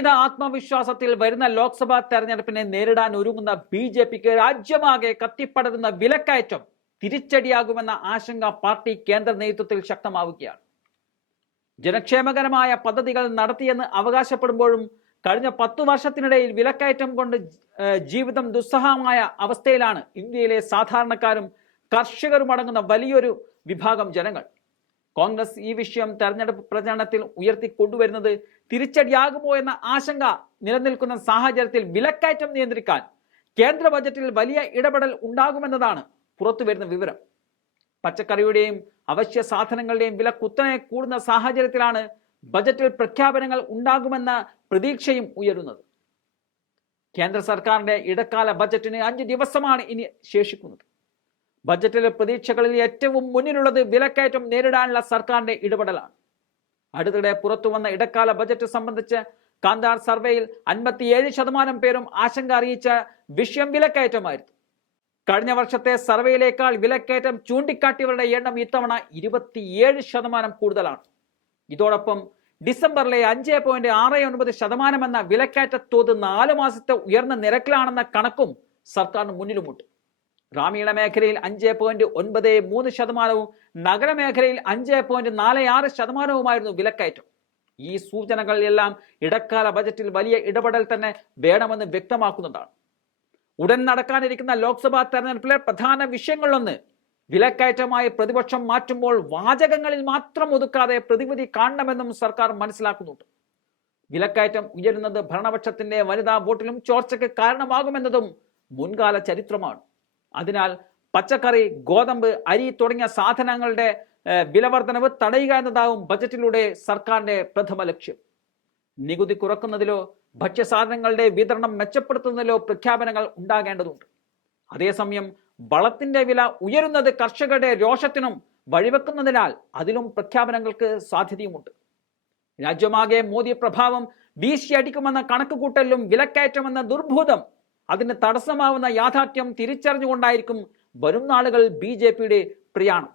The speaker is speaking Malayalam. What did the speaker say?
ഇത് ആത്മവിശ്വാസത്തിൽ വരുന്ന ലോക്സഭാ തെരഞ്ഞെടുപ്പിനെ നേരിടാൻ ഒരുങ്ങുന്ന ബി.ജെ.പിക്ക് രാജ്യമാകെ കത്തിപ്പടരുന്ന വിലക്കയറ്റം തിരിച്ചടിയാകുമെന്ന ആശങ്ക പാർട്ടി കേന്ദ്ര നേതൃത്വത്തിൽ ശക്തമാവുകയാണ്. ജനക്ഷേമകരമായ പദ്ധതികൾ നടത്തിയെന്ന് അവകാശപ്പെടുമ്പോഴും കഴിഞ്ഞ 10 വർഷത്തിനിടയിൽ വിലക്കയറ്റം കൊണ്ട് ജീവിതം ദുസ്സഹമായ അവസ്ഥയിലാണ് ഇന്ത്യയിലെ സാധാരണക്കാരും കർഷകരും അടങ്ങുന്ന വലിയൊരു വിഭാഗം ജനങ്ങൾ. കോൺഗ്രസ് ഈ വിഷയം തെരഞ്ഞെടുപ്പ് പ്രചരണത്തിൽ ഉയർത്തിക്കൊണ്ടുവരുന്നത് തിരിച്ചടിയാകുമോ എന്ന ആശങ്ക നിലനിൽക്കുന്ന സാഹചര്യത്തിൽ വിലക്കയറ്റം നിയന്ത്രിക്കാൻ കേന്ദ്ര ബജറ്റിൽ വലിയ ഇടപെടൽ ഉണ്ടാകുമെന്നതാണ് പുറത്തുവരുന്ന വിവരം. പച്ചക്കറിയുടെയും അവശ്യ സാധനങ്ങളുടെയും വില കുത്തനെ കൂടുന്ന സാഹചര്യത്തിലാണ് ബജറ്റിൽ പ്രഖ്യാപനങ്ങൾ ഉണ്ടാകുമെന്ന പ്രതീക്ഷയും ഉയരുന്നത്. കേന്ദ്ര സർക്കാരിന്റെ ഇടക്കാല ബജറ്റിന് 5 ദിവസമാണ് ഇനി ശേഷിക്കുന്നത്. ബജറ്റിലെ പ്രതീക്ഷകളിൽ ഏറ്റവും മുന്നിലുള്ളത് വിലക്കയറ്റം നേരിടാനുള്ള സർക്കാരിന്റെ ഇടപെടലാണ്. അടുത്തിടെ പുറത്തുവന്ന ഇടക്കാല ബജറ്റ് സംബന്ധിച്ച് കാന്താർ സർവേയിൽ 57% പേരും ആശങ്ക അറിയിച്ച വിഷയം വിലക്കയറ്റമായിരുന്നു. കഴിഞ്ഞ വർഷത്തെ സർവേയിലേക്കാൾ വിലക്കയറ്റം ചൂണ്ടിക്കാട്ടിയവരുടെ എണ്ണം ഇത്തവണ 27% കൂടുതലാണ്. ഇതോടൊപ്പം ഡിസംബറിലെ 5.69% എന്ന വിലക്കയറ്റ തോത് 4 മാസത്തെ ഉയർന്ന നിരക്കിലാണെന്ന കണക്കും സർക്കാരിന് മുന്നിലുമുണ്ട്. ഗ്രാമീണ മേഖലയിൽ 5.93%, നഗരമേഖലയിൽ 5.46% വിലക്കയറ്റം. ഈ സൂചനകളെല്ലാം ഇടക്കാല ബജറ്റിൽ വലിയ ഇടപെടൽ തന്നെ വേണമെന്ന് വ്യക്തമാക്കുന്നതാണ്. ഉടൻ നടക്കാനിരിക്കുന്ന ലോക്സഭാ തെരഞ്ഞെടുപ്പിലെ പ്രധാന വിഷയങ്ങളിലൊന്ന് വിലക്കയറ്റമായി പ്രതിപക്ഷം മാറ്റുമ്പോൾ വാചകങ്ങളിൽ മാത്രം ഒതുക്കാതെ പ്രതിവിധി കാണണമെന്നും സർക്കാർ മനസ്സിലാക്കുന്നുണ്ട്. വിലക്കയറ്റം ഉയരുന്നത് ഭരണപക്ഷത്തിന്റെ വനിതാ വോട്ടിലും ചോർച്ചയ്ക്ക് കാരണമാകുമെന്നതും മുൻകാല ചരിത്രമാണ്. അതിനാൽ പച്ചക്കറി, ഗോതമ്പ്, അരി തുടങ്ങിയ സാധനങ്ങളുടെ വിലവർധനവ് തടയുക എന്നതാവും ബജറ്റിലൂടെ സർക്കാരിന്റെ പ്രഥമ ലക്ഷ്യം. നികുതി കുറക്കുന്നതിലോ ഭക്ഷ്യസാധനങ്ങളുടെ വിതരണം മെച്ചപ്പെടുത്തുന്നതിലോ പ്രഖ്യാപനങ്ങൾ ഉണ്ടാകേണ്ടതുണ്ട്. അതേസമയം വളത്തിന്റെ വില ഉയരുന്നത് കർഷകരുടെ രോഷത്തിനും വഴിവെക്കുന്നതിനാൽ അതിലും പ്രഖ്യാപനങ്ങൾക്ക് സാധ്യതയുമുണ്ട്. രാജ്യമാകെ മോദി പ്രഭാവം വീശിയടിക്കുമെന്ന കണക്കുകൂട്ടലിലും വിലക്കയറ്റമെന്ന ദുർഭൂതം അതിന് തടസ്സമാവുന്ന യാഥാർത്ഥ്യം തിരിച്ചറിഞ്ഞുകൊണ്ടായിരിക്കും വരും നാളുകൾ ബി.ജെ.പിയുടെ പ്രയാണം.